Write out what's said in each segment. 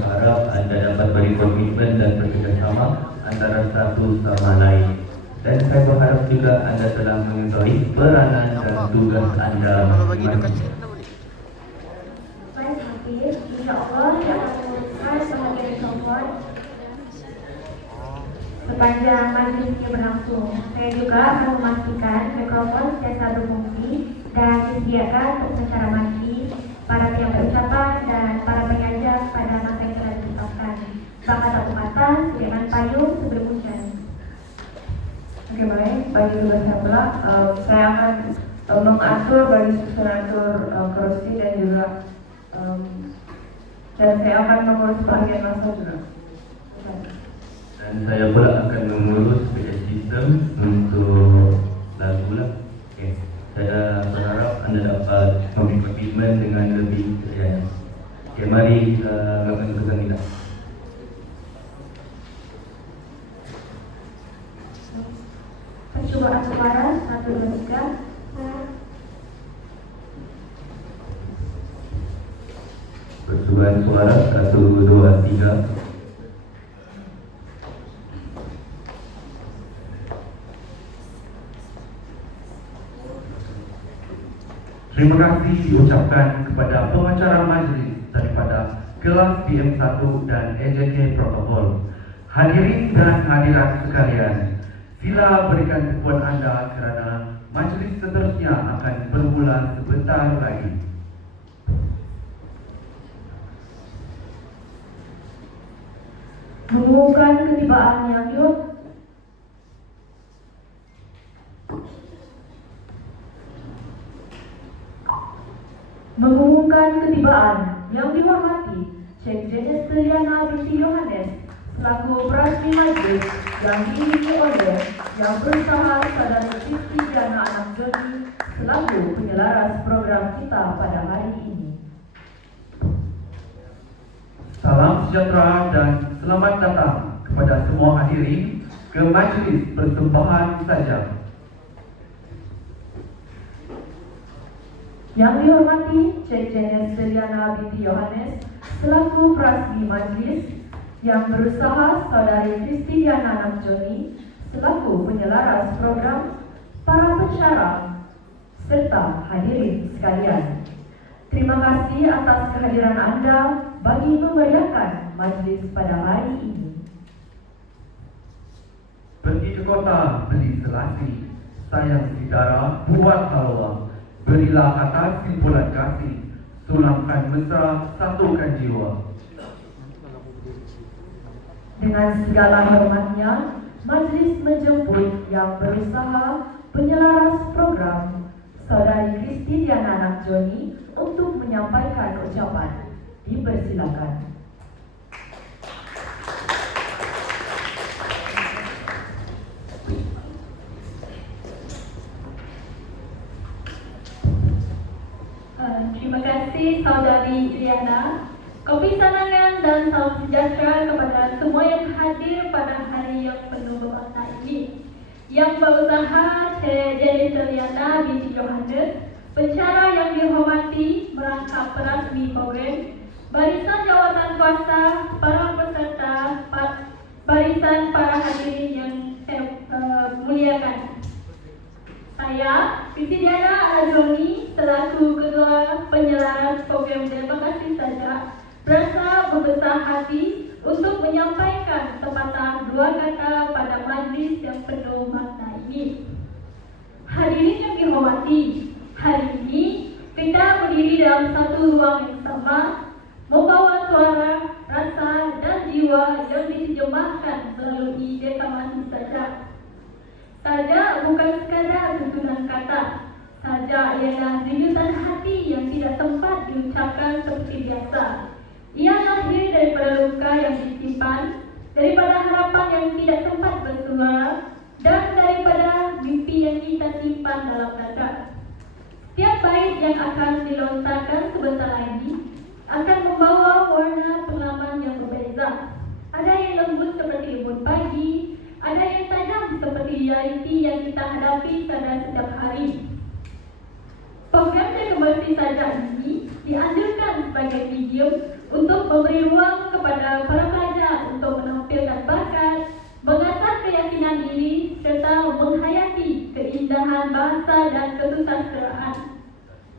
berharap Anda dapat beri komitmen dan bekerjasama antara satu sama lain. Dan saya berharap juga Anda telah mengetahui peranan dan tugas Anda masing-masing. Baik Hafiz, insya Allah saya akan menguruskan bahagian telepon sepanjang majlis ini berlangsung. Saya juga akan memastikan mikrofon sentiasa berfungsi dan disediakan untuk secara mati para penyampaian ucapan dan para pengajar pada masa yang telah ditetapkan. Bakat Kabupaten Sudirman Payung sebelum hujan. Oke, baik. Bagi tugas saya pula, saya akan mengatur bagi susun atur kursi dan juga dan saya akan mengurus bagian masa juga. Dan saya pula akan mengurus PA sistem untuk lagu lah. Okay. Saya berharap Anda dapat memberi komitmen dengan lebih kesediaan. Okay, mari melakukan tugas kita. Percobaan suara 1, 2, 3. Percobaan suara 1, 2, 3. Terima kasih diucapkan kepada pengacara majlis daripada kelas PM1 dan EJK Protokol. Hadirin dan hadirat sekalian, sila berikan tepuan anda kerana majlis seterusnya akan bermula sebentar lagi. Mengumumkan ketibaan yang dihormati Cek Jenis Seliana binti Yohanes selaku Prasmi Majlis yang diisi oleh Yang Berusaha Saudara Siti Jana Anak Joni selaku penyelaras program kita pada hari ini. Salam sejahtera dan selamat datang kepada semua hadirin ke majlis persembahan saja. Yang dihormati Cek Jenis Seliana binti Yohanes selaku Prasmi Majlis, Yang Berusaha Saudari Kristi Diana Anak Joni selaku penyelaras program, para pensyarah serta hadirin sekalian. Terima kasih atas kehadiran Anda bagi memeriahkan majlis pada hari ini. Pergi ke kota beli selasi, sayang saudara buat halwa. Berilah kata simpulan kasih, sulamkan mesra, satukan jiwa. Dengan segala hormatnya, majlis menjemput Yang Berusaha penyelaras program, Saudari Kristi Diana Anak Joni untuk menyampaikan ucapan. Dipersilakan. Terima kasih Saudari Iliana. Kopi sanangan dan salam sejahtera kepada semua yang hadir pada hari yang penuh bermakna ini. Yang berusaha Cek Iliana binti Yohanes, pensyarah yang dihormati merangkap perasmi program, barisan jawatan kuasa, para peserta, barisan para hadirin yang saya muliakan. Saya, Kristi Diana Anak Joni, selaku Ketua Penyelaras Program Terima Kasih Saja, berasa berbesar hati untuk menyampaikan sepatah dua kata pada majlis yang penuh makna ini. Hadirin yang dihormati, hari ini kita berdiri dalam satu ruang yang sama, membawa suara, rasa, dan jiwa yang diterjemahkan melalui deklamasi saja. Saja bukan sekadar susunan kata, saja ialah denyutan hati yang tidak sempat diucapkan seperti biasa. Ia lahir daripada luka yang disimpan, daripada harapan yang tidak sempat bersuara, dan daripada mimpi yang kita simpan dalam dada. Setiap bait yang akan dilontarkan sebentar lagi akan membawa warna pengalaman yang berbeza. Ada yang lembut seperti embun pagi, ada yang tajam seperti realiti yang kita hadapi pada setiap hari. Program Demokrasi Saja ini dianjurkan sebagai medium untuk memberi ruang kepada kepada para pelajar untuk menampilkan bakat, mengasah keyakinan diri, serta menghayati keindahan bahasa dan kesusastraan.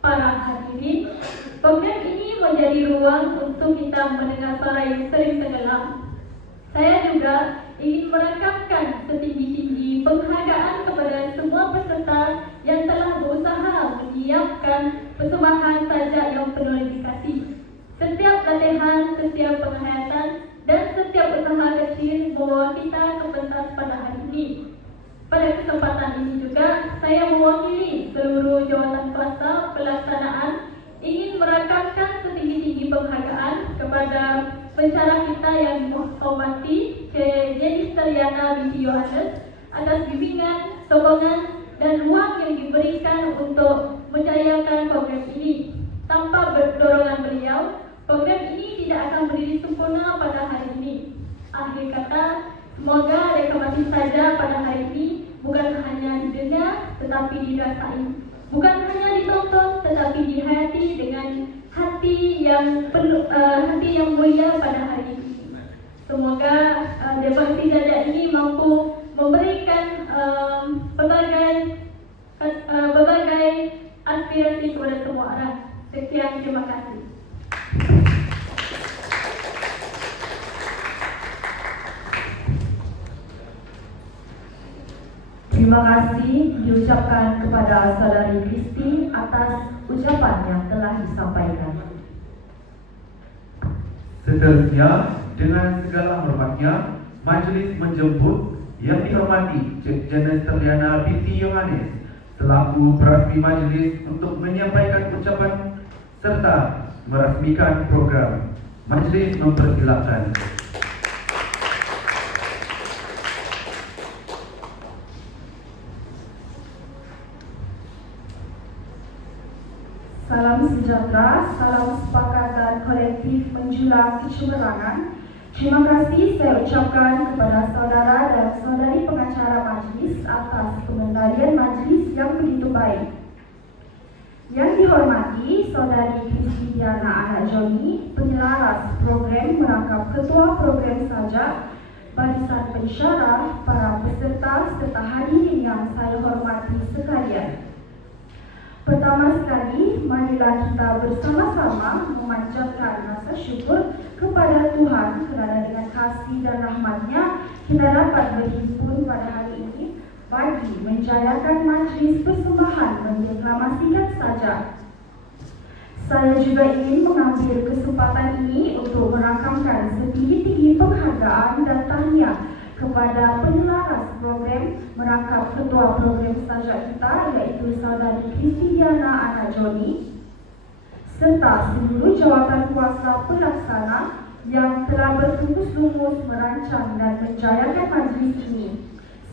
Para hadirin, program ini menjadi ruang untuk kita mendengar suara yang sering tenggelam. Saya juga ingin merakamkan setinggi-tinggi penghargaan kepada semua peserta yang telah berusaha menyiapkan persembahan sajak yang penuh dedikasi. Setiap latihan, setiap penghayatan, dan setiap usaha kecil membawa kita ke pentas pada hari ini. Pada kesempatan ini juga, saya mewakili seluruh jawatan kuasa pelaksanaan ingin merakamkan setinggi-tinggi penghargaan kepada pencara kita yang dihormati Cik Jenny Seliana binti Yohanes atas bimbingan, sokongan, dan ruang yang diberikan untuk menjayakan program ini. Tanpa dorongan beliau, program ini tidak akan berdiri sempurna pada hari ini. Akhir kata, semoga reklamasi saja pada hari ini bukan hanya didengar tetapi dirasai, bukan hanya ditonton tetapi dihayati dengan hati yang mulia pada hari ini. Semoga deklarasi sajak ini mampu memberikan berbagai aspirasi kepada semua orang. Sekian, terima kasih. Terima kasih diucapkan kepada Saudari Kristi atas ucapan yang telah disampaikan. Seterusnya, dengan segala hormatnya, Majlis menjemput Yang dihormati Cik Jenny Seliana binti Yohanes selaku perasmi majlis untuk menyampaikan ucapan serta merasmikan program. Majlis mempersilakan. Salam sejahtera, salam sepakat dan kolektif menjulang kecemerlangan. Terima kasih saya ucapkan kepada saudara dan saudari pengacara majlis atas pengendalian majlis yang begitu baik. Yang dihormati Saudari Kristi Diana Anak Joni, penyelaras program merangkap ketua program sajak, barisan pensyarah, para peserta serta hadirin yang saya hormati sekalian. Pertama sekali, marilah kita bersama-sama memanjatkan rasa syukur kepada Tuhan kerana dengan kasih dan rahmat-Nya kita dapat berhimpun pada hari ini bagi menjayakan majlis persembahan mendeklamasikan sajak. Saya juga ingin mengambil kesempatan ini untuk merakamkan setinggi-tinggi penghargaan dan tahniah kepada penyelaras program merangkap ketua program sajak kita iaitu Saudari Kristi Diana Anak Joni serta seluruh jawatan kuasa pelaksana yang telah bertungkus-lumus merancang dan menjayakan majlis ini.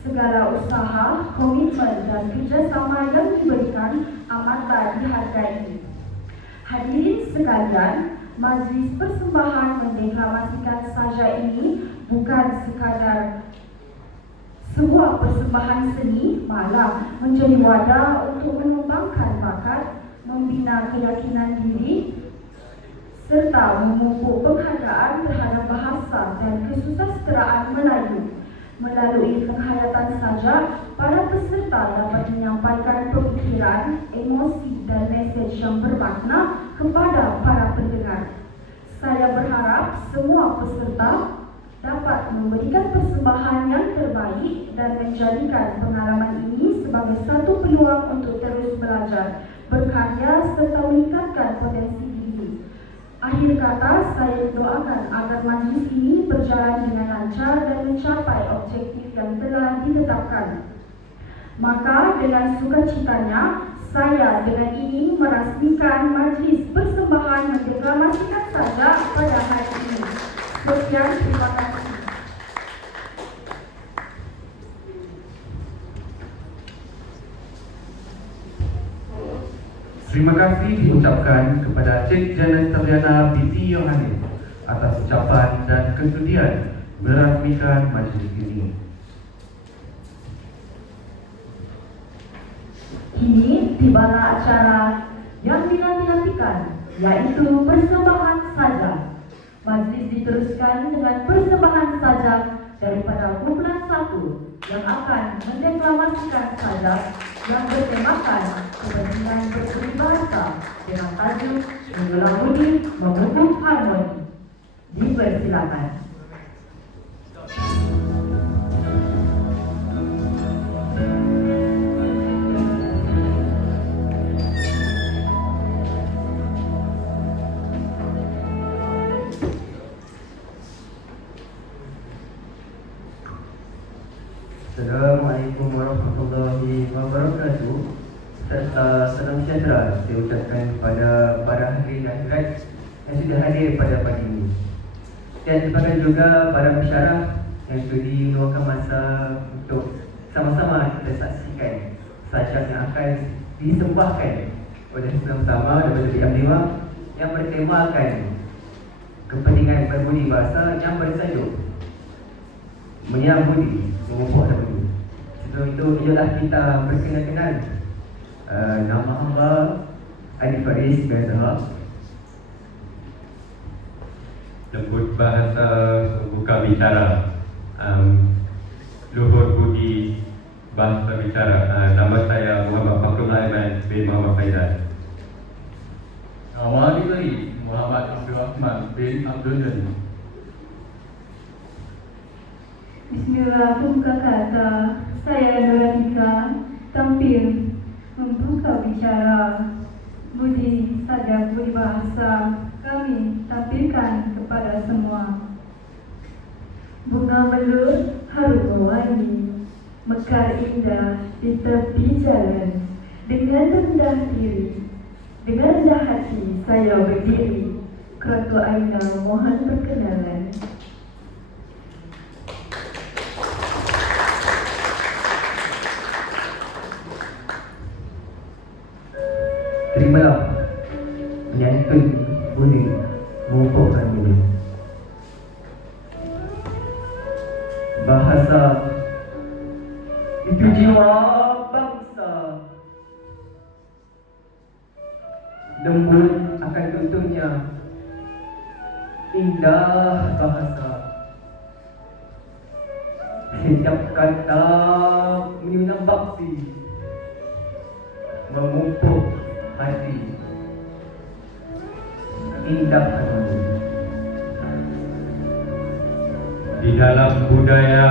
Segala usaha, komitmen dan kerjasama yang diberikan amatlah dihargai. Hadirin sekalian, majlis persembahan mendeklamasikan sajak ini bukan sekadar sebuah persembahan seni, malah menjadi wadah untuk mengembangkan bakat, membina keyakinan diri serta memupuk penghargaan terhadap bahasa dan kesusastraan Melayu. Melalui penghayatan sajak, para peserta dapat menyampaikan pemikiran, emosi dan mesej yang bermakna kepada para pendengar. Saya berharap semua peserta dapat memberikan persembahan yang terbaik dan menjadikan pengalaman ini sebagai satu peluang untuk terus belajar, berkarya serta meningkatkan potensi diri. Akhir kata, saya doakan agar majlis ini berjalan dengan lancar dan mencapai objektif yang telah ditetapkan. Maka dengan sukacitanya, saya dengan ini merasmikan majlis persembahan mendeklamasikan sajak pada hari ini. Sekian, terima kasih. Terima kasih diucapkan kepada Cik Jenny Seliana binti Yohanes atas ucapan dan kesudian merasmikan majlis ini. Kini tibalah acara yang dinanti-nantikan, yaitu persembahan sajak. Majlis majlis diteruskan dengan persembahan sajak daripada kumpulan 1 yang akan mendeklamasikan sajak yang bertemakan kepentingan berbahasa dengan tajuk Mengulang Budi Memupuk Harmoni. Dipersilakan. Assalamualaikum warahmatullahi wabarakatuh. Serta salam sejahtera saya ucapkan kepada para hadirin dan hadirat yang sudah hadir pada pagi ini. Dan terima juga para pensyarah yang sudi meluangkan masa untuk sama-sama kita saksikan sajak yang akan disembahkan oleh bersama daripada PM5 yang bertemakan kepentingan berbudi bahasa yang bertajuk Menyiar Budi Memupuk Harmoni. Sebelum itu, ialah kita berkenal-kenal nama hamba Adi Faris bin Zahab. Lembut bahasa buka bicara, luhur budi bahasa bicara. Nama saya Muhammad Fakrul Aiman bin Muhammad Faizal. Nama diberi Muhammad Abdul Rahman bin Abdul Jalil. Bismillah, pembuka kata. Saya Nuratika tampil membuka bicara. Budi sajak budi bahasa kami tampilkan kepada semua. Bunga melur harum mewangi, mekar indah di tepi jalan. Dengan rendah diri, dengan rendah hati saya berdiri. Ratu Aina mohon perkenalan. Terimalah menyantun budi memupuk harmoni. Bahasa itu jiwa bangsa. Lembut akan tuntunnya, indah bahasa. Setiap kata menyunam bakti, memupuk hati, indah harmoni. Di dalam budaya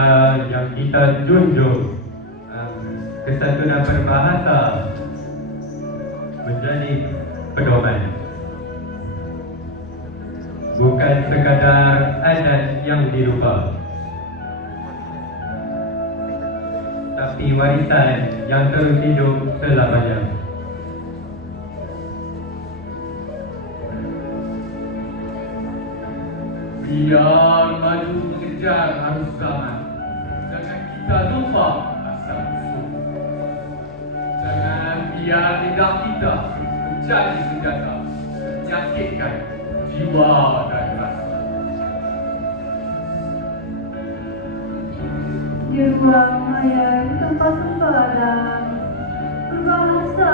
yang kita junjung, kesatuan berbahasa menjadi pedoman. Bukan sekadar adat yang dirubah, tapi warisan yang terus hidup selamanya. Biar maju mengejar arus zaman, jangan kita lupa asal usul. Jangan biar lidah kita menjadi senjata menyakitkan jiwa dan rasa. Di ruang maya tempat sembarang berbahasa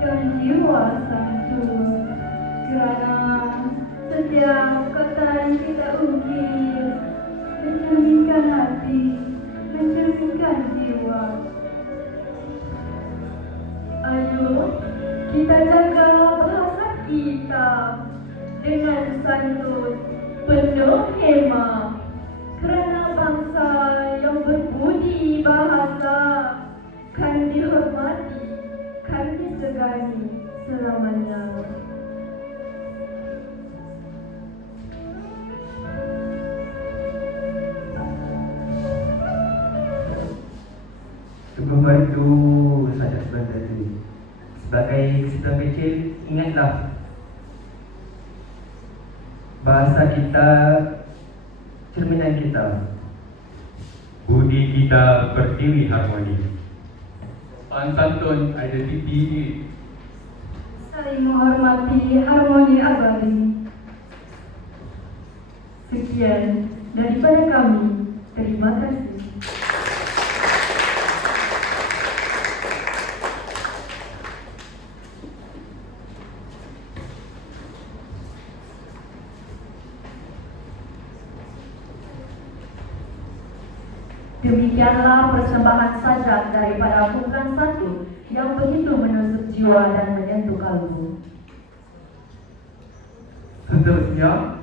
yang jiwa santun, kerana setiap kata yang kita ukir mencerminkan hati, mencerminkan jiwa. Ayo kita jaga bahasa kita dengan santun penuh hema, kerana bangsa yang berbudi bahasa kan dihormati, kan disegani selamanya. Membantu saja sebentar ini. Sebagai kesimpulan kecil, ingatlah bahasa kita, cerminan kita. Budi kita berdiri harmoni. Pantantun identiti Saling menghormati harmoni abadi. Sekian daripada kami. Terima kasih. Demikianlah persembahan sajak daripada kumpulan 1 yang begitu menusuk jiwa dan menyentuh kalbu. Seterusnya,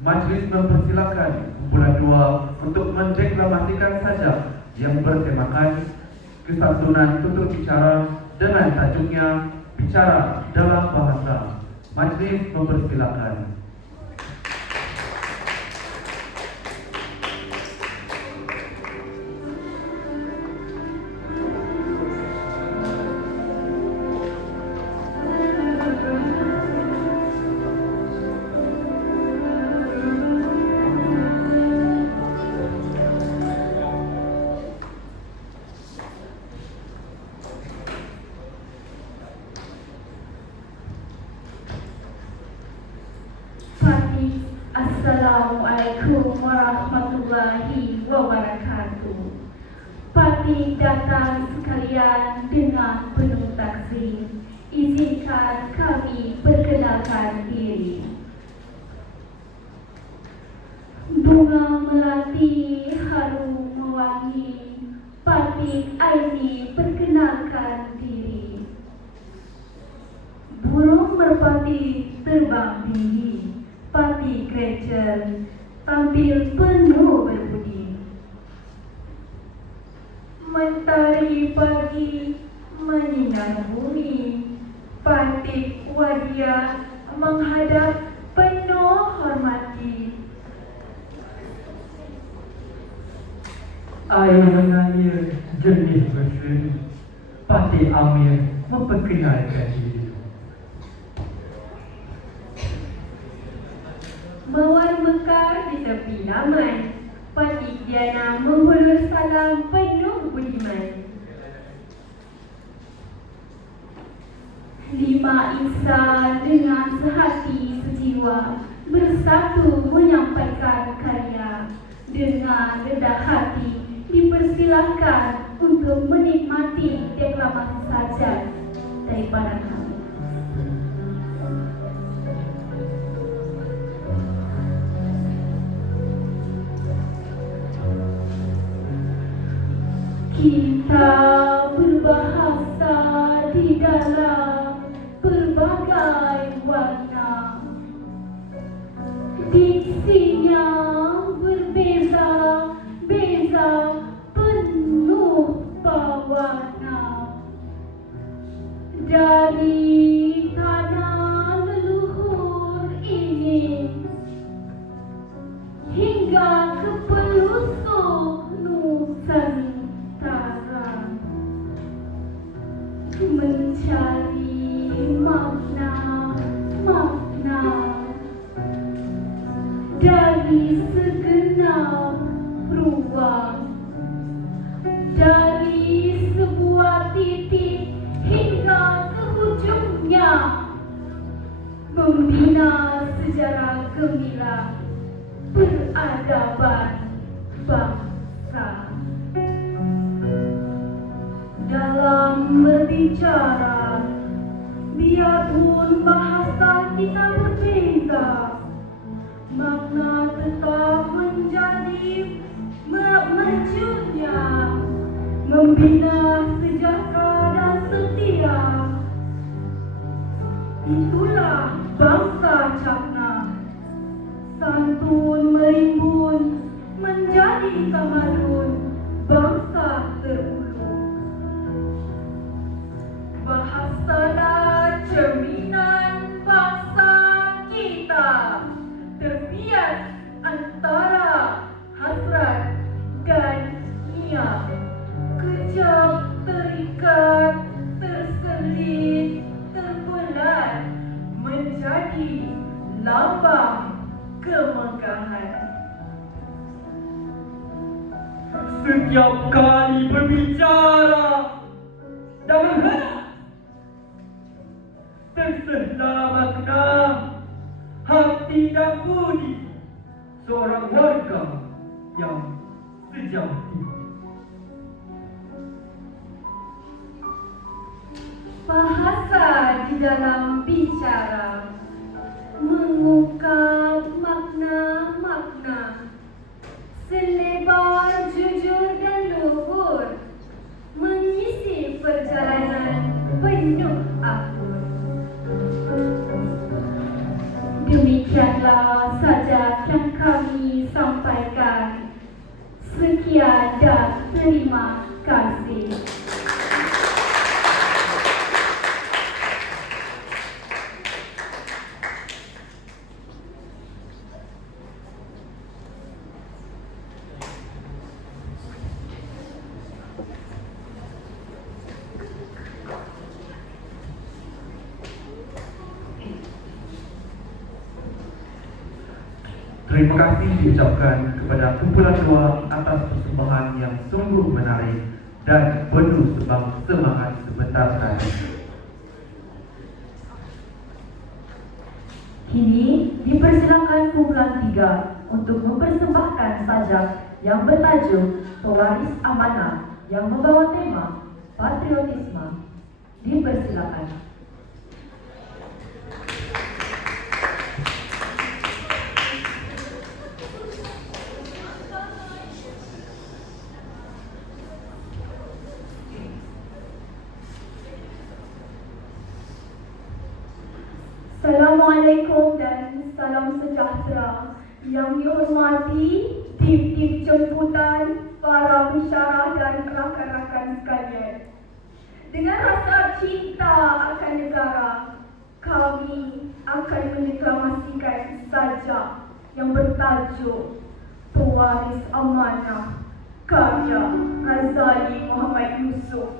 majlis mempersilakan kumpulan 2 untuk mendeklamasikan sajak yang bertemakan Kesantunan Tutur Bicara dengan tajuknya Bicara dalam Bahasa. Majlis mempersilakan. Assalamualaikum warahmatullahi wabarakatuh. Parti datang sekalian dengan penuh takzim. Izinkan kami perkenalkan diri. Bunga melati harum mewangi, Parti Aini perkenalkan diri. Burung merpati terbang tinggi, Parti Gretchen tampil penuh berbudi. Mentari pagi menyinar bumi, Parti Wadia menghadap penuh hormati. Air mengalir jernih berseri, Parti Amir memperkenalkan diri. Mawar mekar di tepi laman, Parti Diana menghulur salam penuh budiman. 5 insan dengan sehati sejiwa bersatu menyampaikan karya. Dengan rendah hati dipersilakan untuk menikmati deklamasi sajak daripada kami. Kita berbahasa di dalam berbagai warna. Diksinya berbeza-beza penuh pewarna. Dari tanah leluhur ini hingga ke pelosok Nusantara, mencari makna-makna dari segenap ruang, dari sebuah titik hingga ke hujungnya, membina sejarah gemilang peradaban bangsa. Dalam berbicara, biarpun bahasa kita berbeza, makna tetap menjadi mercunya, membina sejahtera dan setia. Itulah bangsa Cakna, santun merimbun menjadi tamadun bangsa terulu. Bahasalah cerminan bangsa kita, terbias antara hasrat dan niat, kejam terikat, terselit, terbelat, menjadi lambang kemegahan. Setiap kali berbicara dan menghela, terselah makna hati dan budi seorang warga yang sejati. Bahasa di dalam bicara mengungkap makna-makna selebar jujur dan saja yang kami sampaikan. Sekian dan terima kasih. Terima kasih diucapkan kepada kumpulan dua atas persembahan yang sungguh menarik dan penuh semangat sebentar tadi. Kini dipersilakan kumpulan 3 untuk mempersembahkan sajak yang bertajuk Pewaris Amanah yang membawa tema patriotisme. Dipersilakan. Assalamualaikum dan salam sejahtera yang dihormati tim-tim jemputan, para pensyarah dan rakan-rakan sekalian. Dengan rasa cinta akan negara, kami akan mendeklamasikan sajak yang bertajuk Pewaris Amanah karya Razali Muhammad Yusof.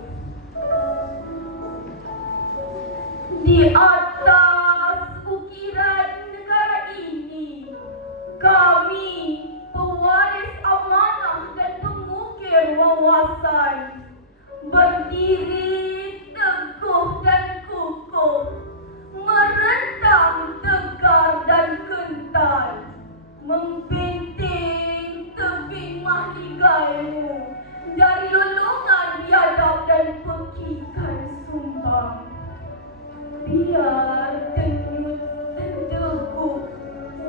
Di atas ukiran negara ini, kami pewaris amanah dan pengukir wawasan berdiri teguh dan kukuh, merentang tegar dan kental, membenting tebing mahligaimu dari lolongan biadab dan pekikan sumbang. Biar denyut dan degup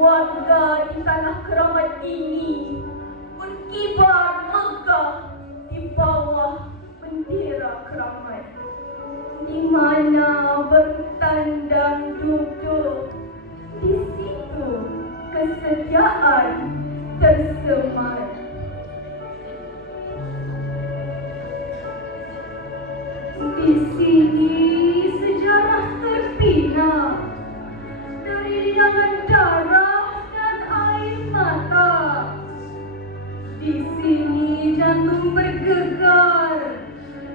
warga di tanah keramat ini berkibar megah di bawah bendera keramat, di mana bertandang duduk, di situ kesetiaan tersemat. Di sini sejarah terpina dari linangan darah dan air mata. Di sini jantung bergegar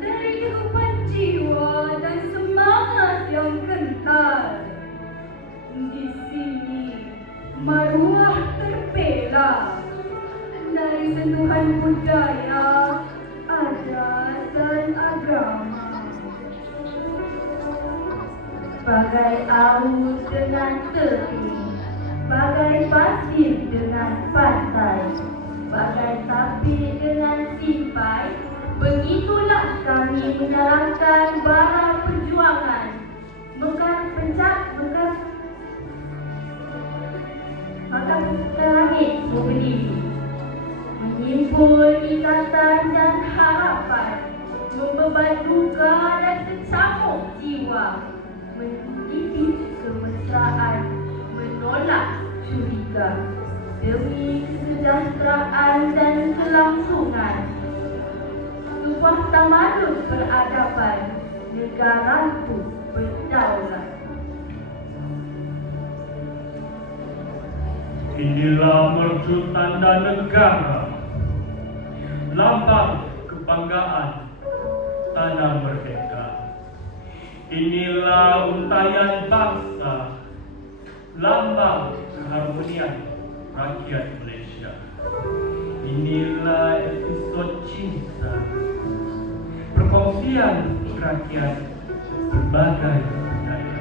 dari degupan jiwa dan semangat yang kental. Di sini maruah terpela dari sentuhan budaya, adat dan agama. Bagai aur dengan tepi, bagai pasir dengan pantai, bagai tapi dengan simpai, begitulah kami menjalankan bara perjuangan, mekar langit berdiri, menyimpul ikatan dan harapan, membeban duka dan secamuk jiwa, mendidik kemesraan, menolak curiga, demi kesejahteraan dan kelangsungan sebuah tamadun peradaban, negaraku berdaulat. Inilah mercu tanda negara, lambang kebanggaan tanah merdeka. Inilah untayan bangsa, lambang keharmonian rakyat Malaysia. Inilah episod cinta, perkongsian rakyat berbagai budaya.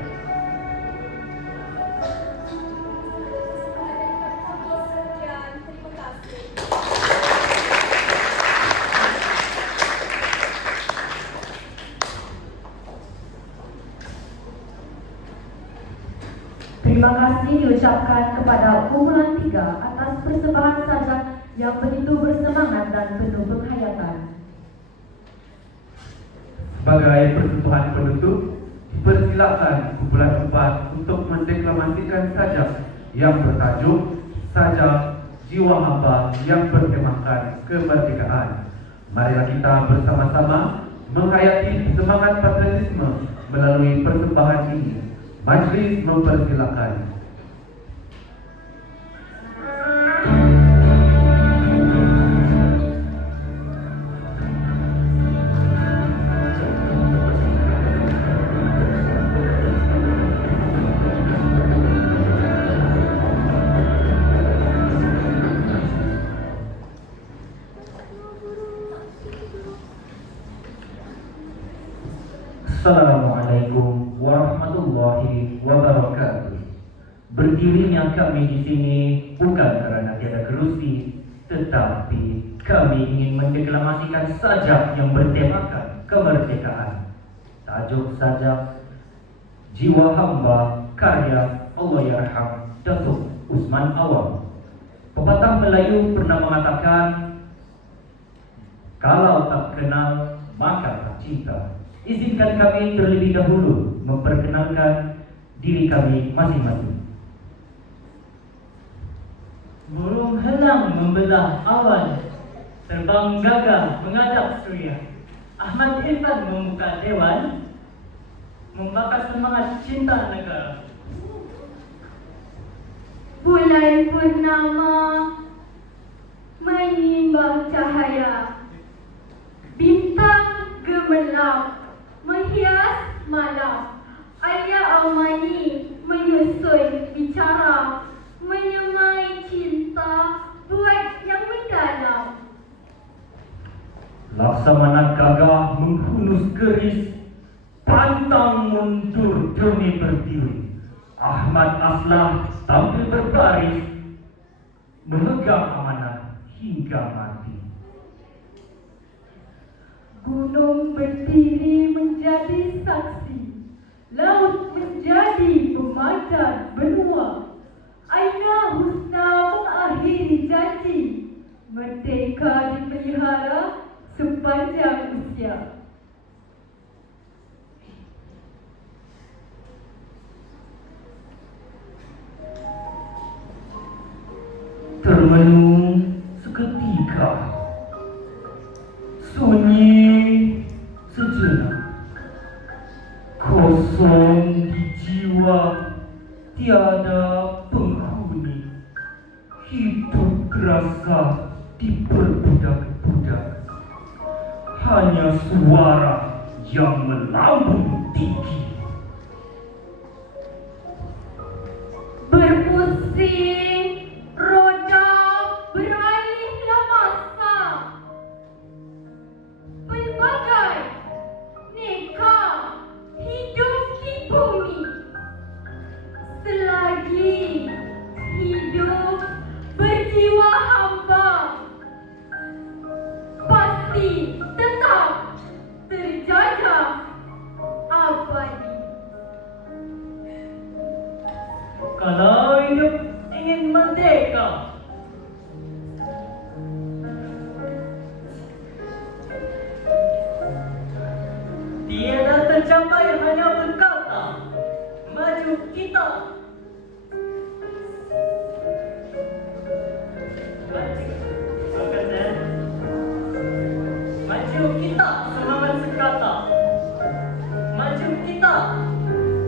Terima kasih diucapkan kepada kumpulan 3 atas persembahan sajak yang begitu bersemangat dan penuh penghayatan. Sebagai persembahan penutup, dipersilakan kumpulan 4 untuk mendeklamasikan sajak yang bertajuk saja jiwa hamba yang bertemakan kemerdekaan. Marilah kita bersama-sama menghayati semangat patriotisme melalui persembahan ini. Majlis mempersilakan. Assalamualaikum warahmatullahi wabarakatuh. Berdirinya kami di sini bukan karena tiada gelusi, tetapi kami ingin mendeklamasikan sajak yang bertemakan kemerdekaan. Tajuk sajak Jiwa Hamba karya Allahyarham Datuk Usman Awang. Pepatah Melayu pernah mengatakan, kalau tak kenal maka tak cinta. Izinkan kami terlebih dahulu memperkenalkan diri kami masing-masing. Burung helang membelah awan, terbang gagah menghadap suria. Ahmad Irfan membuka dewan, membakar semangat cinta negara. Bulan purnama menyimbang cahaya, bintang gemerlap menghias malam. Alia Almani menyusun bicara, menyemai cinta buat yang mendalam. Laksamana gagah menghunus keris, pantang mundur demi berdiri. Ahmad Aslah tampil berbaris, memegang amanah hingga mati. Gunung berdiri menjadi saksi, laut menjadi pemandan benua. Aina Husna mengakhiri janji, merdeka dipelihara sepanjang usia. Termenung seketika, sunyi sejenak, kosong di jiwa, tiada penghuni. Hidup terasa diperbudak-budak, hanya suara yang melambung tinggi. Berpusing roda beralihlah masa, pelbagai neka hidup di bumi. Selagi hidup berjiwa hamba, pasti tetap terjajah abadi. Kalau hidup ingin merdeka, tiada tercapai hanya berkata, maju kita. Maju kita, semangat sekata. Maju kita,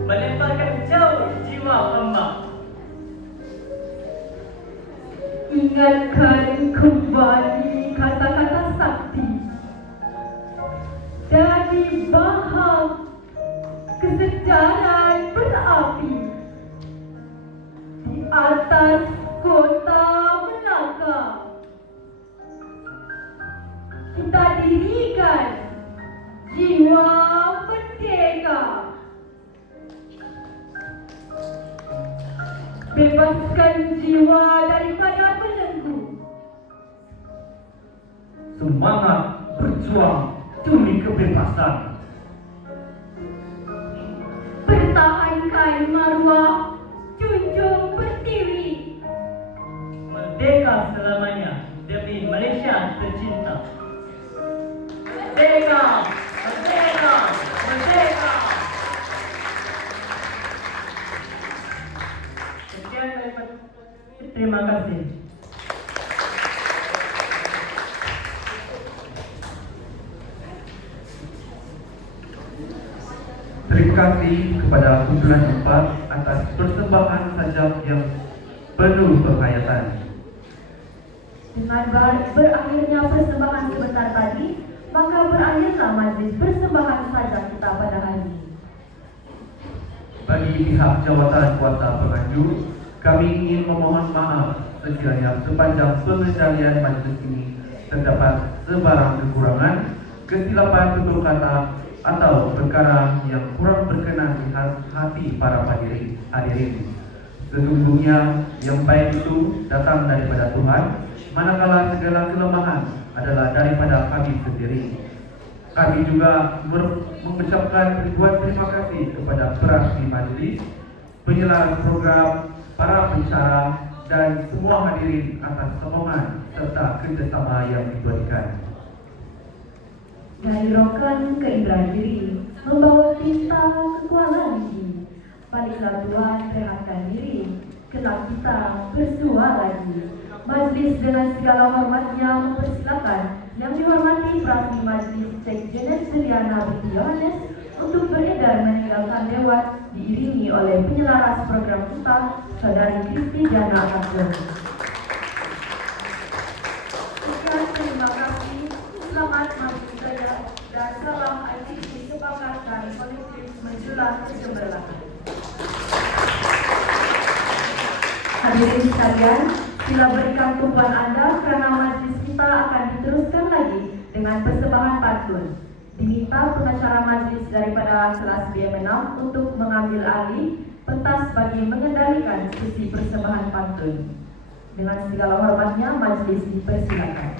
melemparkan jauh jiwa hamba. Ingatkan kembali kata-kata sakti dari bahang kesedaran berapi di atas kota Melaka. Kita dirikan jiwa merdeka. Bebaskan jiwa daripada belenggu. Semangat berjuang demi kebebasan. Pertahankan maruah junjung pertiwi. Merdeka selamanya demi Malaysia tercinta. Merdeka! Merdeka! Merdeka! Sekian daripada Terima kasih. Terima kasih kepada kumpulan 4 atas persembahan sajak yang penuh penghayatan. Dengan berakhirnya persembahan sebentar tadi, maka berakhirlah majlis persembahan sajak kita pada hari ini. Bagi pihak jawatan kuasa penganjur, kami ingin memohon maaf sekiranya sepanjang pengendalian majlis ini terdapat sebarang kekurangan, kesilapan tutur kata atau perkara yang kurang berkenan di hati para hadirin. Sesungguhnya yang baik itu datang daripada Tuhan, manakala segala kelemahan adalah daripada kami sendiri. Kami juga mengucapkan ribuan terima kasih kepada perahli majlis, penyelaras program, para pencara, dan semua hadirin atas sokongan serta kerjasama yang diberikan. Dari Rokan ke Indragiri, membawa tinta ke Kuala Lumpur. Baliklah Tuhan rehatkan diri, kelak kita bersua lagi. Majlis dengan segala hormatnya mempersilakan yang dihormati Prasmi Majlis Sekjenes Seliana binti Yohanes untuk beredar meninggalkan Dewan diiringi oleh penyelaras program kita, Saudari Kristi Diana Abdul. Sekian, terima kasih. Selamat Majlis Raya dan salam ITC sepakat dan kolektif menjelang kegemerlapan. Hadirin sekalian, sila berikan tumpuan Anda karena majlis kita akan diteruskan lagi dengan persembahan pantun. Diminta pengacara majlis daripada kelas BM6 untuk mengambil alih pentas bagi mengendalikan sesi persembahan pantun. Dengan segala hormatnya, majlis dipersilakan.